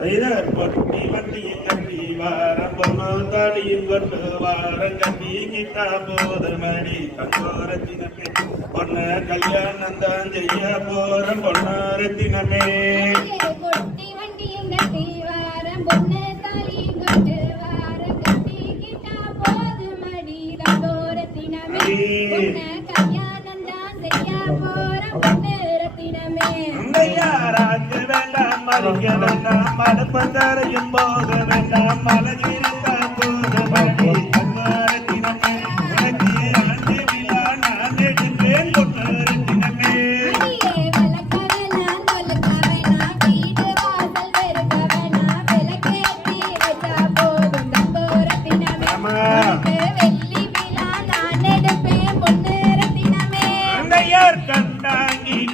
பொட்டி வண்டியும் கட்டி வாரம் பொண்ணு தாடியும் கொண்டு வாரம் கட்டி கிட்டா போது மடி தங்கோரத்தினமே பொண்ண கல்யாணம் தான் செய்ய போற பொண்ணாரத்தினமே பொட்டி வண்டியும் கட்டி வாரம் பொண்ணு தாடியும் கொண்டு வாரம் கட்டி கிட்டா போது மடி தங்கோரத்தினமே பொண்ண கல்யாணம் தான் செய்ய போற பொண்ணாரத்தினமே யாராக்கு வேண்டாம் மறிக்க வேண்டாம் மடப்பந்தாரையும் போக வேண்டாம் மலகிருந்தா போக மடி தங்கோரத்தினமே உனக்கு ஆண்டு விழா நான் எடுப்பேன் பொண்ணாரத்தினமே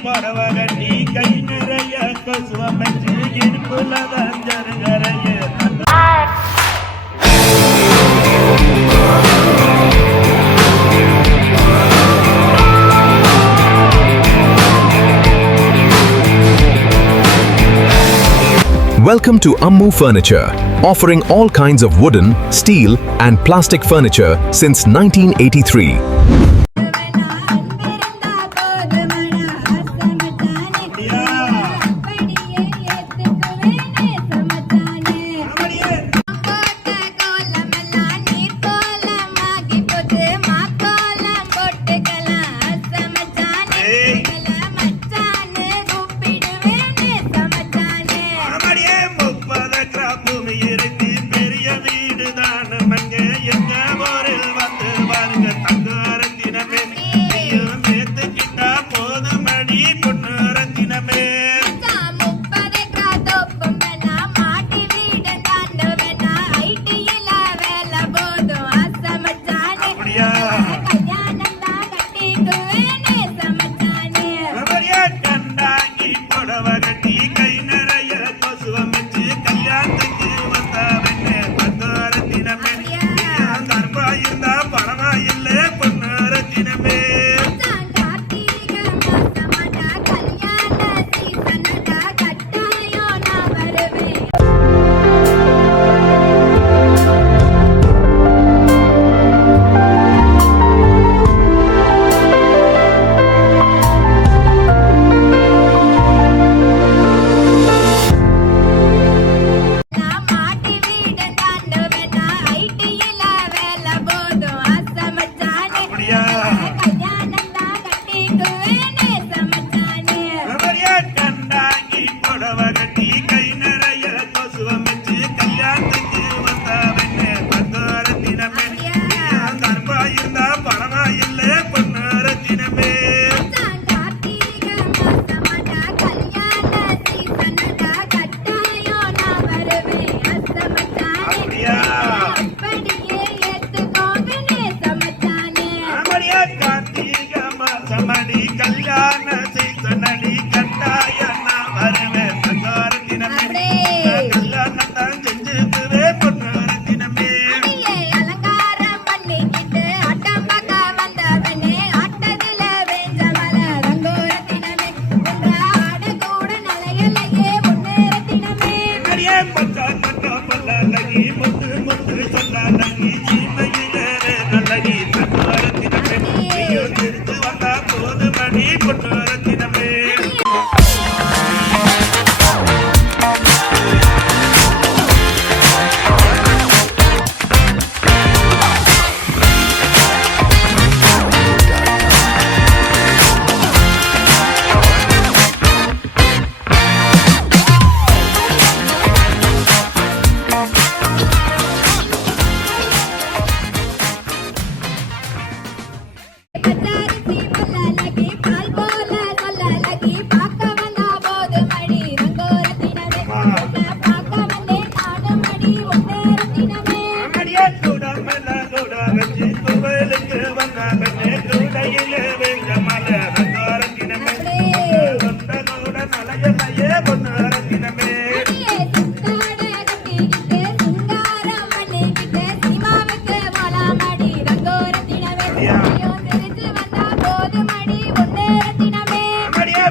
படவகட்டி கை நிறைய கொசுவமைச்சு இடுப்புலதான் ஜனகரைய Welcome to Ammu Furniture, offering all kinds of wooden, steel and plastic furniture since 1983.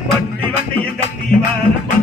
பொட்டி வண்டியும் கட்டி வாரம்